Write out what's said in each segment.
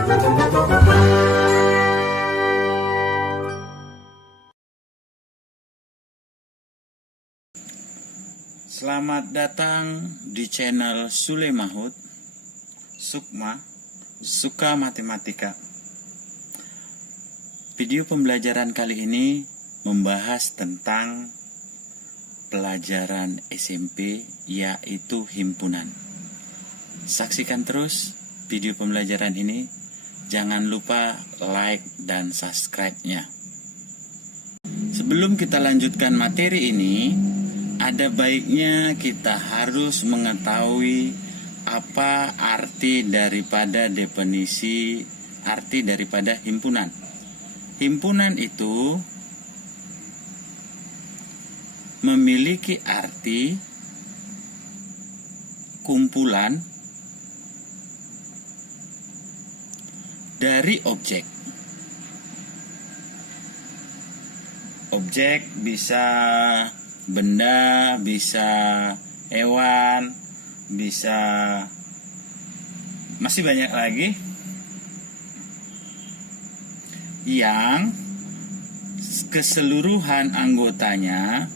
Selamat datang di channel Sule Mahut, Sukma, Suka Matematika. Video pembelajaran kali ini membahas tentang pelajaran SMP, yaitu himpunan. Saksikan terus video pembelajaran ini. Jangan lupa like dan subscribe-nya. Sebelum kita lanjutkan materi ini, ada baiknya kita harus mengetahui apa arti daripada himpunan. Himpunan itu memiliki arti kumpulan dari objek. Objek bisa benda, bisa hewan, bisa masih banyak lagi yang keseluruhan anggotanya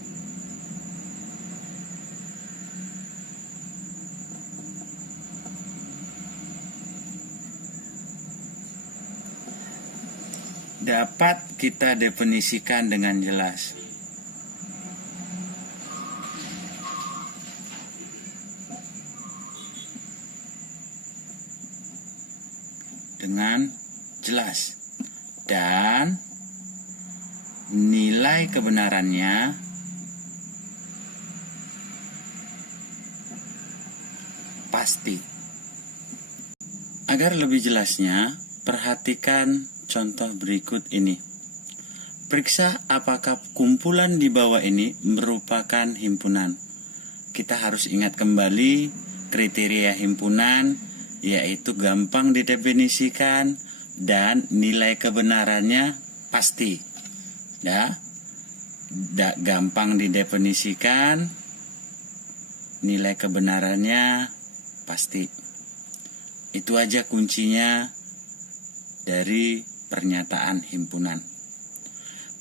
dapat kita definisikan dengan jelas. Dengan jelas, dan nilai kebenarannya pasti. Agar lebih jelasnya, perhatikan contoh berikut ini. Periksa apakah kumpulan di bawah ini merupakan himpunan. Kita harus ingat kembali kriteria himpunan, yaitu gampang didefinisikan dan nilai kebenarannya pasti. Gampang didefinisikan, nilai kebenarannya pasti. Itu aja kuncinya dari pernyataan himpunan.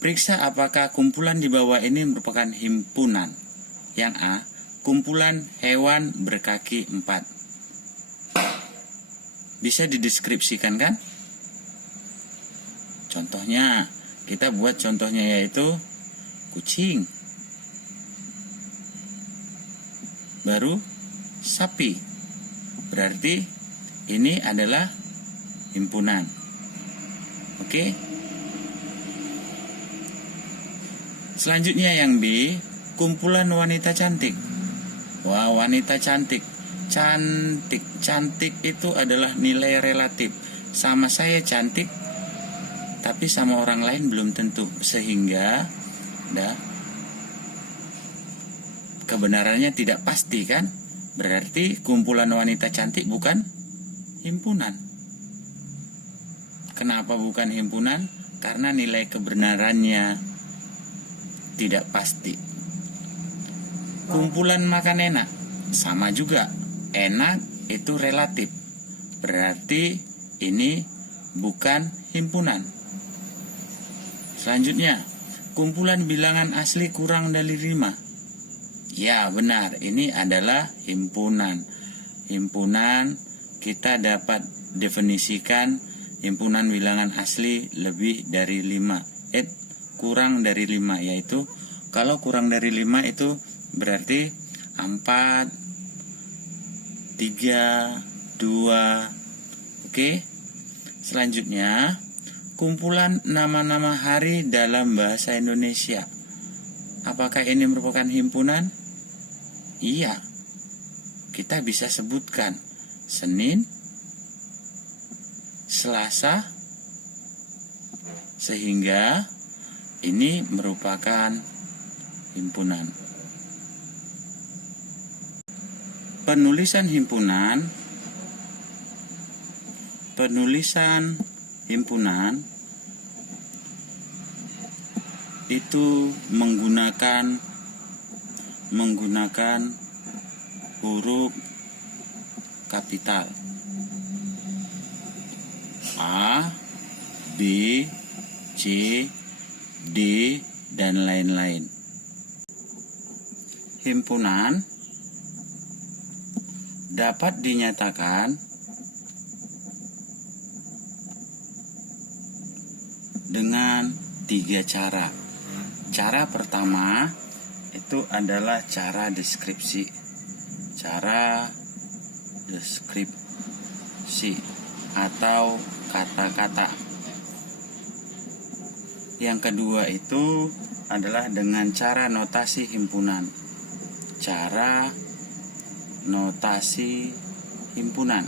Periksa apakah kumpulan di bawah ini merupakan himpunan. Yang A, kumpulan hewan berkaki 4. Bisa dideskripsikan kan? Contohnya, kita buat contohnya yaitu kucing. Baru sapi. Berarti ini adalah himpunan. Oke? Selanjutnya yang B, kumpulan wanita cantik. Wah, wanita cantik. Cantik itu adalah nilai relatif. Sama saya cantik, tapi sama orang lain belum tentu, sehingga kebenarannya tidak pasti kan? Berarti kumpulan wanita cantik bukan himpunan. Kenapa bukan himpunan? Karena nilai kebenarannya tidak pasti. Kumpulan makan enak, sama juga. Enak itu relatif, berarti ini bukan himpunan. Selanjutnya, kumpulan bilangan asli kurang dari 5. Ya benar, ini adalah himpunan. Himpunan kita dapat definisikan himpunan bilangan asli lebih dari 5. Kurang dari 5, yaitu kalau kurang dari 5 itu berarti 4, 3, 2. Oke. Selanjutnya, kumpulan nama-nama hari dalam bahasa Indonesia. Apakah ini merupakan himpunan? Iya. Kita bisa sebutkan Senin, Selasa, sehingga ini merupakan himpunan. Penulisan himpunan itu menggunakan huruf kapital. A, B, C, D, dan lain-lain. Himpunan dapat dinyatakan dengan 3 cara. Cara pertama itu adalah cara deskripsi. Cara deskripsi atau kata-kata. Yang kedua itu adalah dengan cara notasi himpunan. Cara notasi himpunan.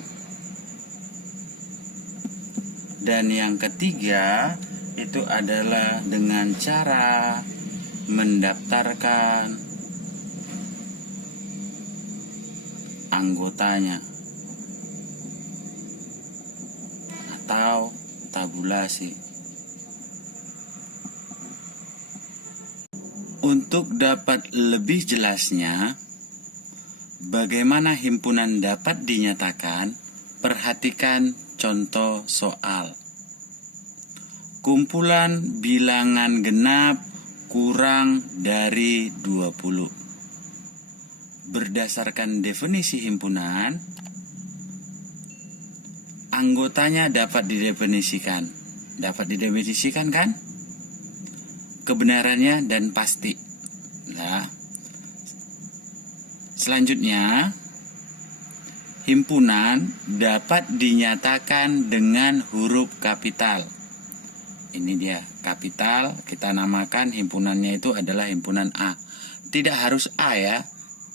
Dan yang ketiga itu adalah dengan cara mendaftarkan anggotanya atau tabulasi. Untuk dapat lebih jelasnya bagaimana himpunan dapat dinyatakan, perhatikan contoh soal. Kumpulan bilangan genap kurang dari 20. Berdasarkan definisi himpunan, anggotanya dapat didefinisikan. Dapat didefinisikan kan? Kebenarannya dan pasti. Nah, selanjutnya, himpunan dapat dinyatakan dengan huruf kapital. Ini dia, kapital, kita namakan himpunannya itu adalah himpunan A. Tidak harus A ya,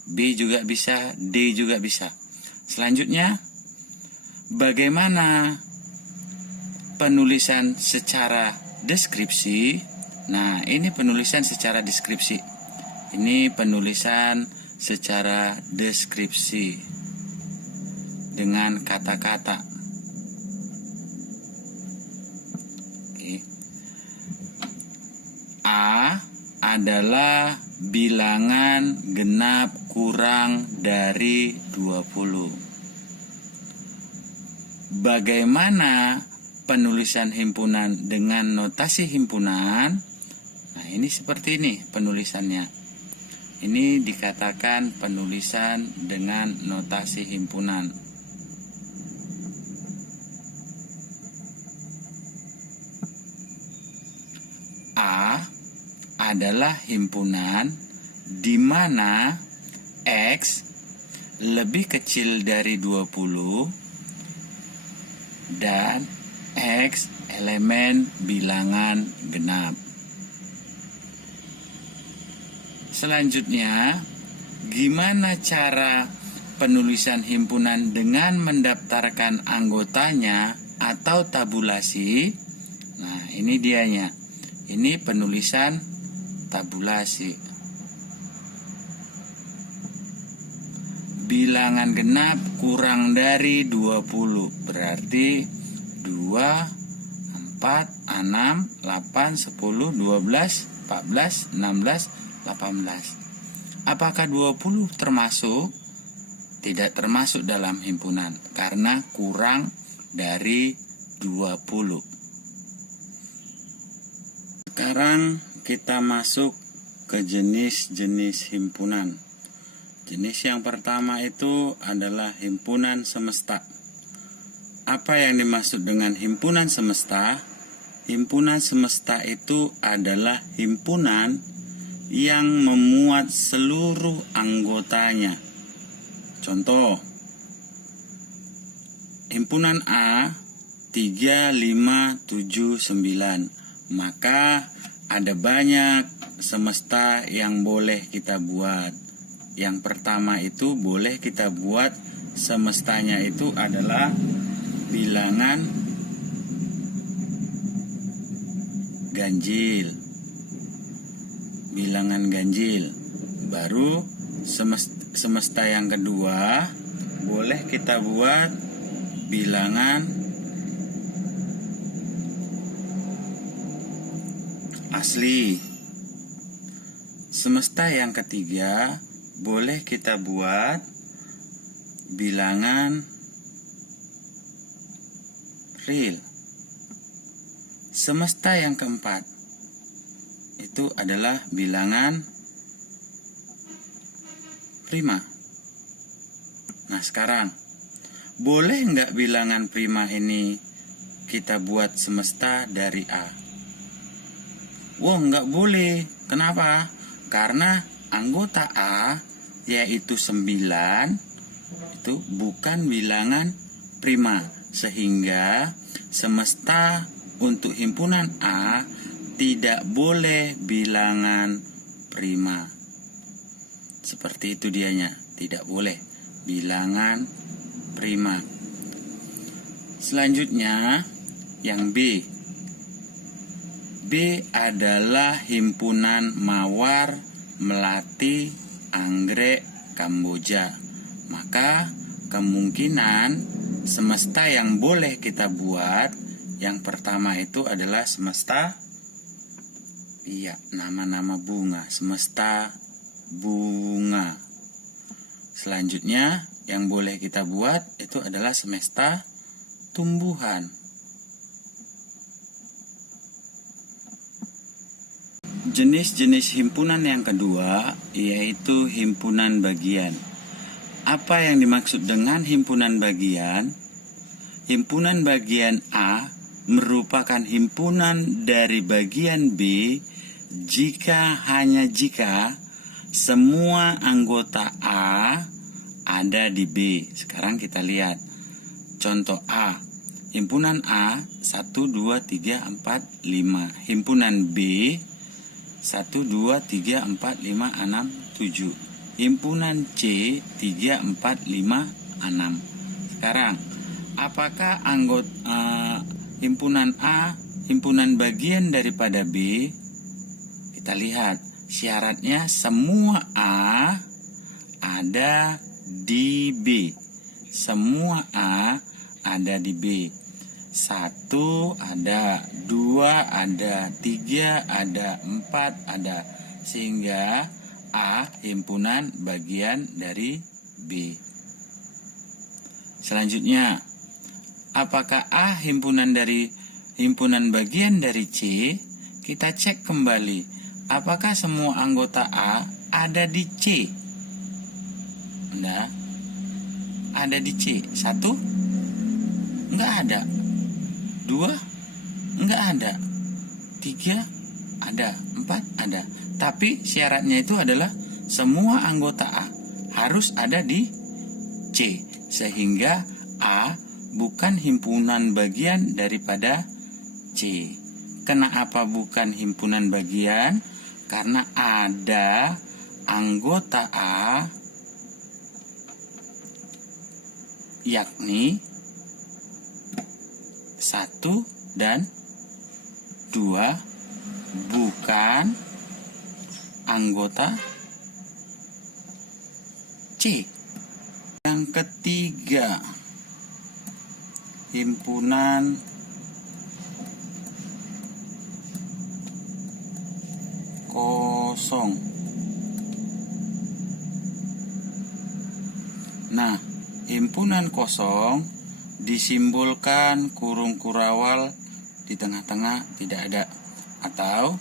B juga bisa, D juga bisa. Selanjutnya, bagaimana penulisan secara deskripsi? Nah, ini penulisan secara deskripsi. Ini penulisan secara deskripsi dengan kata-kata. Oke. A adalah bilangan genap kurang dari 20. Bagaimana penulisan himpunan dengan notasi himpunan? Nah, ini seperti ini penulisannya. Ini dikatakan penulisan dengan notasi himpunan. A adalah himpunan di mana X lebih kecil dari 20 dan X elemen bilangan genap. Selanjutnya, gimana cara penulisan himpunan dengan mendaftarkan anggotanya atau tabulasi? Nah, ini dianya. Ini penulisan tabulasi. Bilangan genap kurang dari 20. Berarti 2, 4, 6, 8, 10, 12, 14, 16, 18. Apakah 20 termasuk? Tidak termasuk dalam himpunan karena kurang dari 20. Sekarang kita masuk ke jenis-jenis himpunan. Jenis yang pertama itu adalah himpunan semesta. Apa yang dimaksud dengan himpunan semesta? Himpunan semesta itu adalah himpunan yang memuat seluruh anggotanya. Contoh, himpunan A 3, 5, 7, 9. Maka ada banyak semesta yang boleh kita buat. Yang pertama itu boleh kita buat semestanya itu adalah bilangan ganjil. Bilangan ganjil. Baru semesta yang kedua boleh kita buat bilangan asli. Semesta yang ketiga boleh kita buat bilangan real. semesta yang keempat itu adalah bilangan prima. Nah sekarang, boleh nggak bilangan prima ini kita buat semesta dari A? Wah, nggak boleh. Kenapa? Karena anggota A, yaitu 9, itu bukan bilangan prima. Sehingga semesta untuk himpunan A tidak boleh bilangan prima. Seperti itu dianya, tidak boleh bilangan prima. Selanjutnya yang B. B adalah himpunan mawar, melati, anggrek, kamboja. Maka kemungkinan semesta yang boleh kita buat yang pertama itu adalah semesta, iya, nama-nama bunga, semesta bunga. Selanjutnya yang boleh kita buat itu adalah semesta tumbuhan. Jenis-jenis himpunan yang kedua yaitu himpunan bagian. Apa yang dimaksud dengan himpunan bagian? Himpunan bagian A merupakan himpunan dari bagian B hanya jika semua anggota A ada di B. Sekarang kita lihat contoh A. Himpunan A 1, 2, 3, 4, 5. Himpunan B 1, 2, 3, 4, 5, 6, 7. Himpunan C 3, 4, 5, 6. Sekarang, apakah anggota himpunan A himpunan bagian daripada B? Kita lihat syaratnya semua A ada di B. Semua A ada di B. 1 ada, 2 ada, 3 ada, 4 ada. Sehingga A himpunan bagian dari B. Selanjutnya, apakah A himpunan bagian dari C? Kita cek kembali. Apakah semua anggota A ada di C? Nah, ada di C. 1? Enggak ada. 2? Enggak ada. 3? Ada. 4? Ada. Tapi syaratnya itu adalah semua anggota A harus ada di C. Sehingga A bukan himpunan bagian daripada C. Kenapa bukan himpunan bagian? Karena ada anggota A yakni 1 dan 2 bukan anggota C. Yang ketiga, himpunan kosong. Nah, himpunan kosong disimbolkan kurung kurawal di tengah-tengah tidak ada, atau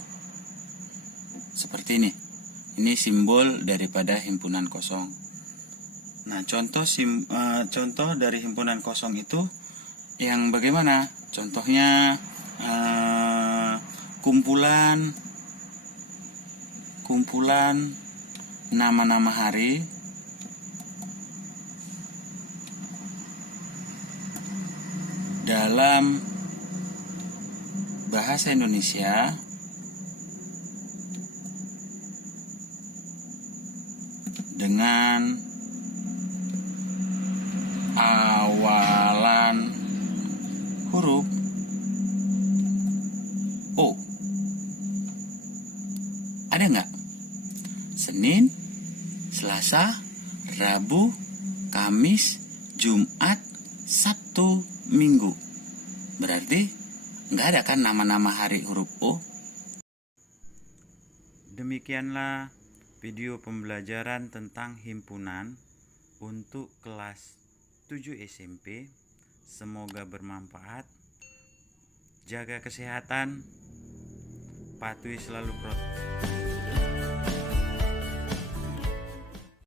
seperti ini. Ini simbol daripada himpunan kosong. Nah, contoh dari himpunan kosong itu yang bagaimana? Contohnya kumpulan nama-nama hari dalam bahasa Indonesia dengan awalan huruf O. Ada nggak? Senin, Selasa, Rabu, Kamis, Jumat, Sabtu, Minggu. Berarti nggak ada kan nama-nama hari huruf O? Demikianlah video pembelajaran tentang himpunan untuk kelas 7 SMP. Semoga bermanfaat. jaga kesehatan, patuhi selalu protokol.